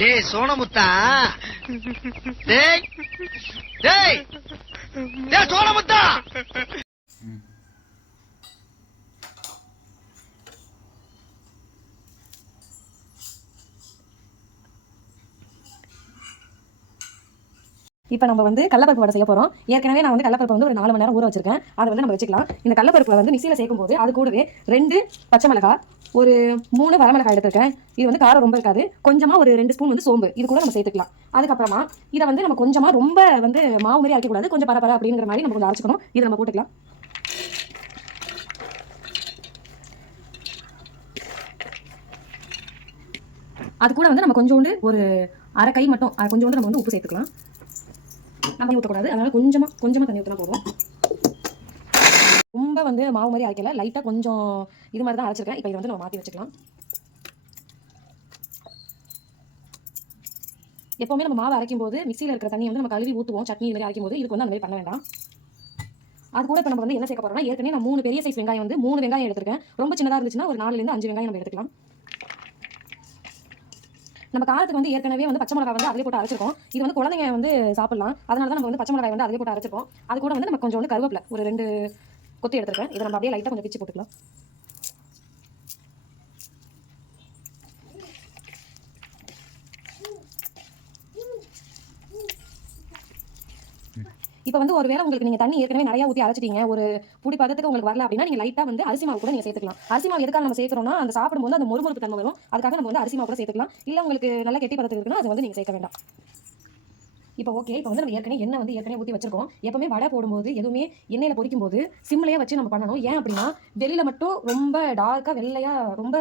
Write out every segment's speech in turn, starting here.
டேய் சோனமுத்தா, டேய் டேய் டேய் சோனமுத்தா. இப்போ நம்ம வந்து கடலப்பருப்பு வடை செய்ய போகிறோம். ஏற்கனவே நான் வந்து கடலப்பருப்பு வந்து ஒரு 4 மணி நேரம் ஊற வச்சிருக்கேன். அதை வந்து நம்ம வச்சுக்கலாம். இந்த கடலப்பருப்பில் வந்து மிக்சியில் சேர்க்கும் போது அது கூடவே 2 பச்சை மிளகாய், ஒரு 3 வரமிளகாய் எடுத்திருக்கேன். இது வந்து காரம் ரொம்ப இருக்காது. கொஞ்சமாக ஒரு 2 ஸ்பூன் வந்து சோம்பு இது கூட நம்ம சேர்த்துக்கலாம். அதுக்கப்புறமா இதை வந்து நம்ம கொஞ்சமாக ரொம்ப வந்து மாவு மாதிரி அரைக்கக்கூடாது, கொஞ்சம் பரபர அப்படிங்கிற மாதிரி நம்ம கொஞ்சம் அரைச்சிக்கணும். இதை நம்ம போட்டுக்கலாம். அது கூட வந்து நம்ம கொஞ்சோண்டு ஒரு அரை கை மட்டும் கொஞ்சோண்டு நம்ம வந்து உப்பு சேர்த்துக்கலாம். நம்ம ஊற்றக்கூடாது, அதனால கொஞ்சமாக தண்ணி ஊற்றினா போதும். ரொம்ப வந்து மாவு மாதிரி அரைக்கல, லைட்டாக கொஞ்சம் இது மாதிரி தான் அரைச்சிருக்கேன். இப்போ இதை வந்து நம்ம மாற்றி வச்சுக்கலாம். எப்போவுமே நம்ம மாவு அரைக்கும் போது மிக்சியில் இருக்கிற தண்ணி வந்து நம்ம கழுவி ஊற்றுவோம். சட்னி மாதிரி அரைக்கும் போது இதுக்கு வந்து அந்த மாதிரி பண்ண வேண்டாம். அது கூட இப்போ நம்ம வந்து என்ன சேர்க்க போகிறோம்னா, ஏற்கனவே நான் 3 பெரிய சைஸ் வெங்காயம் வந்து 3 வெங்காயம் எடுத்திருக்கேன். ரொம்ப சின்னதாக இருந்துச்சுன்னா ஒரு 4லேருந்து 5 வெங்காயம் நம்ம எடுத்துக்கலாம். நம்ம காரத்துக்கு வந்து ஏற்கனவே வந்து பச்சை மிளகாய் வந்து அதிலே போட்டு அரைச்சிருக்கோம். இது வந்து குழந்தைங்க வந்து சாப்பிடலாம், அதனால தான் நம்ம வந்து பச்சை மிளகாய் வந்து அதிலே போட்டு அரைச்சிருக்கோம். அது கூட வந்து நம்ம கொஞ்சம் வந்து கருவேப்பிலை ஒரு 2 கொத்தி எடுத்துருக்கேன். இதை நம்ம அப்படியே லைட்டாக கொஞ்சம் பிச்சு போட்டுக்கலாம். இப்போ வந்து ஒருவேளை உங்களுக்கு நீங்கள் தண்ணி ஏற்கனவே நிறையா ஊற்றி அரைச்சிட்டீங்க, ஒரு புடி பதத்துக்கு உங்களுக்கு வரல அப்படின்னா நீங்கள் லைட்டாக வந்து அரிசி மாவு கூட நீங்கள் சேர்த்துக்கலாம். அரிசி மாவு எதுக்காக நம்ம சேர்க்குறோம்னா, அந்த சாப்பிடும்போது அந்த மொறுமொறுப்பு தன்மை வரும். அதுக்காக நம்ம வந்து அரிசி மாவு கூட சேர்த்துக்கலாம். இல்லை உங்களுக்கு நல்லா கெட்டி பதத்துக்கு இருக்குன்னா அது வந்து நீங்கள் சேர்க்க வேண்டாம். இப்போ ஓகே, இப்போ வந்து நம்ம எண்ணெய் வந்து ஏற்கனவே ஊற்றி வச்சிருக்கோம். எப்பவுமே வடை போடும்போது எதுவுமே எண்ணெயில் பொரிக்கும் போது சிம்லையே வச்சு நம்ம பண்ணணும். ஏன் அப்படின்னா வெளியில் மட்டும் ரொம்ப டார்க்காக வெள்ளையாக ரொம்ப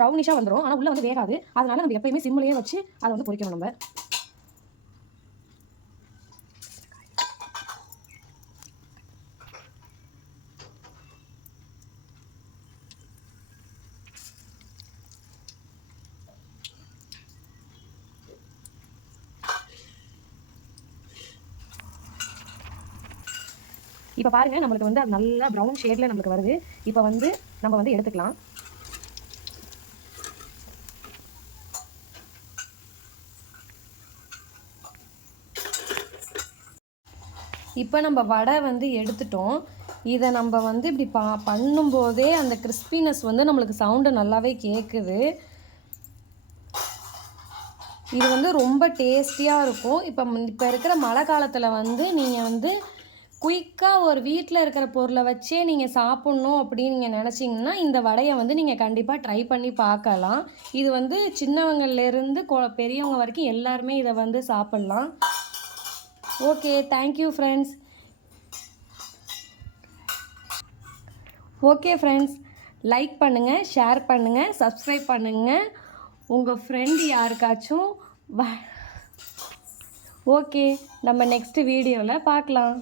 ப்ரௌனிஷாக வந்துடும், ஆனால் உள்ளே வந்து வேகாது. அதனால நம்ம எப்பயுமே சிம்லையே வச்சு அதை வந்து பொரிக்கணும். நம்ம இப்போ பாருங்கள், நம்மளுக்கு வந்து அது நல்லா ப்ரௌன் ஷேடில் நம்மளுக்கு வருது. இப்போ வந்து நம்ம வந்து எடுத்துக்கலாம். இப்போ நம்ம வடை வந்து எடுத்துட்டோம். இதை நம்ம வந்து இப்படி பண்ணும்போதே அந்த கிறிஸ்பினஸ் வந்து நம்மளுக்கு சவுண்டு நல்லாவே கேட்குது. இது வந்து ரொம்ப டேஸ்டியாக இருக்கும். இப்போ இருக்கிற மழை காலத்தில் வந்து நீங்கள் வந்து குயிக்காக ஒரு வீட்டில் இருக்கிற பொருளை வச்சே நீங்கள் சாப்பிட்ணும் அப்படின்னு நீங்கள் நினச்சிங்கன்னா இந்த வடையை வந்து நீங்கள் கண்டிப்பாக ட்ரை பண்ணி பார்க்கலாம். இது வந்து சின்னவங்கள்லேருந்து பெரியவங்க வரைக்கும் எல்லாருமே இதை வந்து சாப்பிட்லாம். Okay, thank you friends. Okay friends, like பண்ணுங்கள், ஷேர் பண்ணுங்கள், சப்ஸ்கிரைப் பண்ணுங்கள். உங்கள் ஃப்ரெண்டு யாருக்காச்சும் ஓகே, நம்ம நெக்ஸ்ட் வீடியோவில் பார்க்கலாம்.